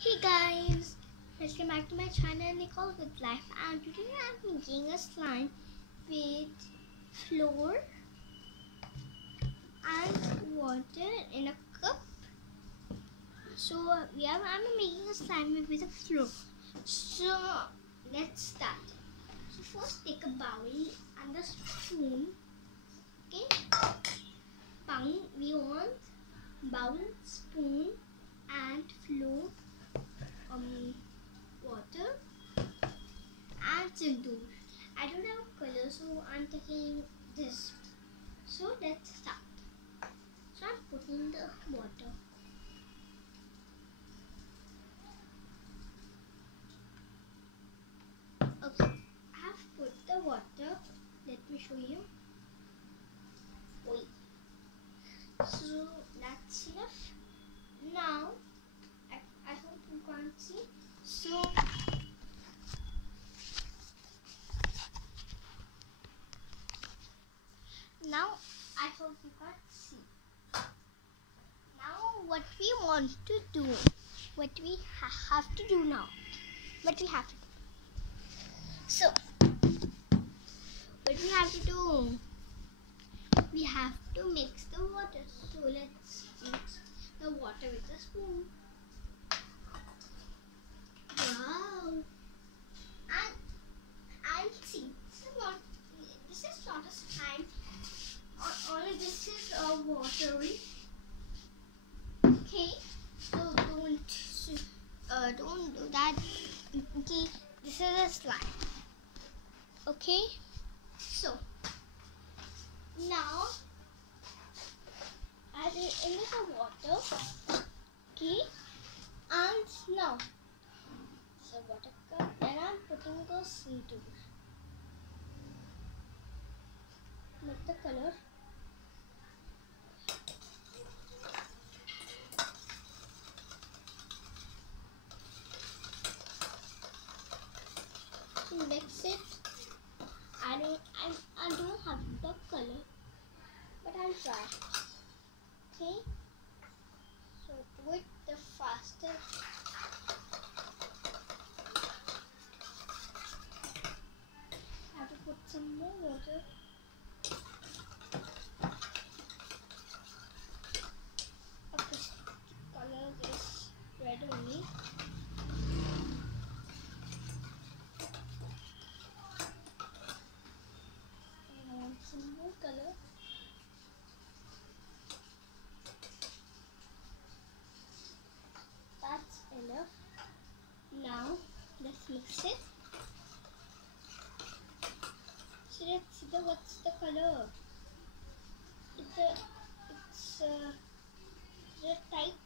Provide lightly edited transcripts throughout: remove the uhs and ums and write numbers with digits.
Hey guys, welcome back to my channel Nicole with Life, and today I'm making a slime with flour and water in a cup. So I'm making a slime with a flour. So let's start. So first take a bowl and a spoon. Okay, we want bowl, spoon and flour, water and sindoor. I don't have color, so I'm taking this. So let's start. So I'm putting the water. Okay, I have put the water. Let me show you. Wait. So that's enough. Now, I hope you can't see. So now I hope you can't see. Now what we want to do, what we have to do now, what we have to do. So what we have to do, we have to mix the water. So let's mix the water with a spoon. Wow! And see, this is not a slime. Only this is a watery. Okay, so don't do that. Okay, this is a slime. Okay, so now add it in the water. Okay, and now so water cup, and I'm putting the sindoor. Make the color. Mix it. I don't have the color, but I'll try. Okay. So do it the faster. I have to put some more water. Okay, color is red only. I want some more color. That's enough. Now let's mix it. So let's see what's the color. It's red type.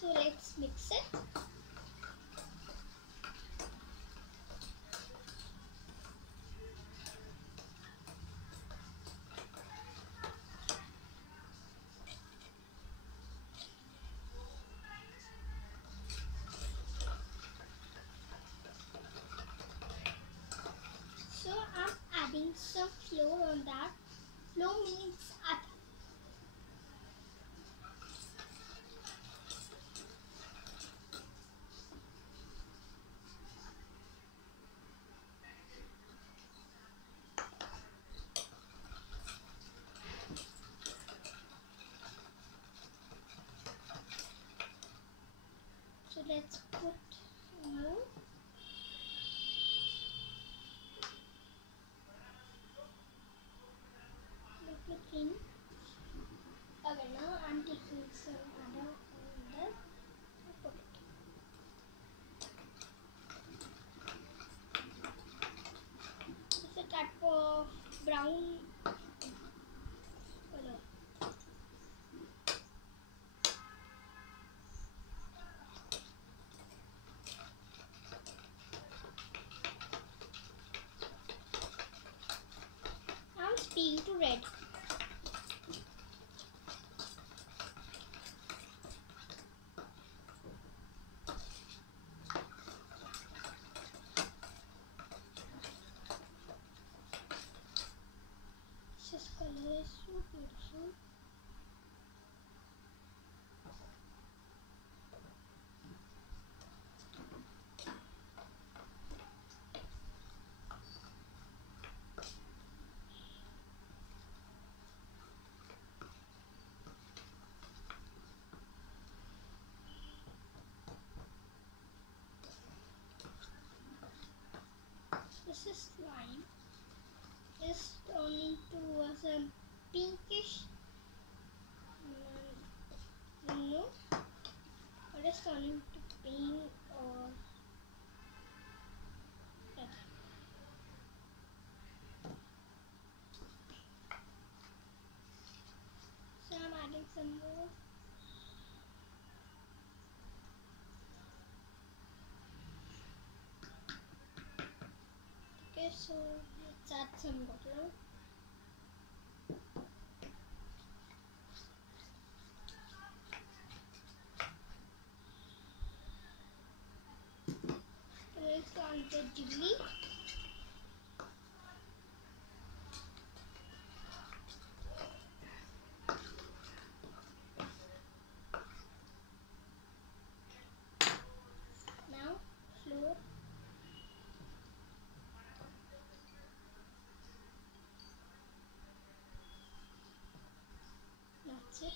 So let's mix it. So I'm adding some flour on that. Flour means atta. So let's put more. Let me clean. Okay, now I'm taking some other on there. Put it. It's a type of brown color. Now I'm speaking to red. color is so beautiful. This is slime. It's turning to some pinkish. No, or it's turning to pink or red. So I'm adding some more. Okay, so let's add some water. Let's go on the jelly. Now flour. That's it.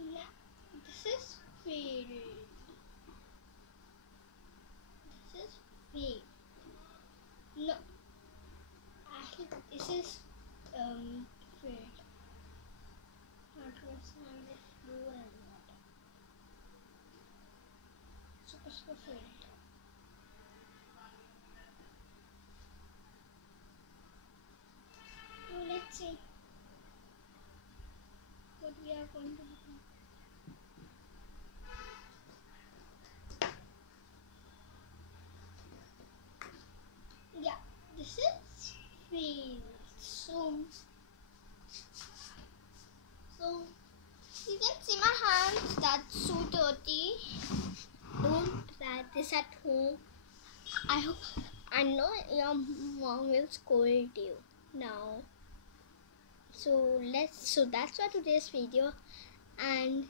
Now this is filled. This is filled. No, actually this is filled. Not understand this blue and water. Supposed to filled. So let's see what we are going to do. Yeah, this is filled. So you can see my hands. That's so dirty. Don't try this at home. I know your mom will scold you now. So that's for today's video, and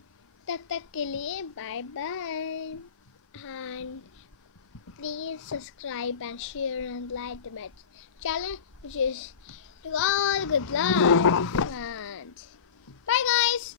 तब तक के लिए bye bye, and please subscribe and share and like the channel, which is all good luck, and bye guys.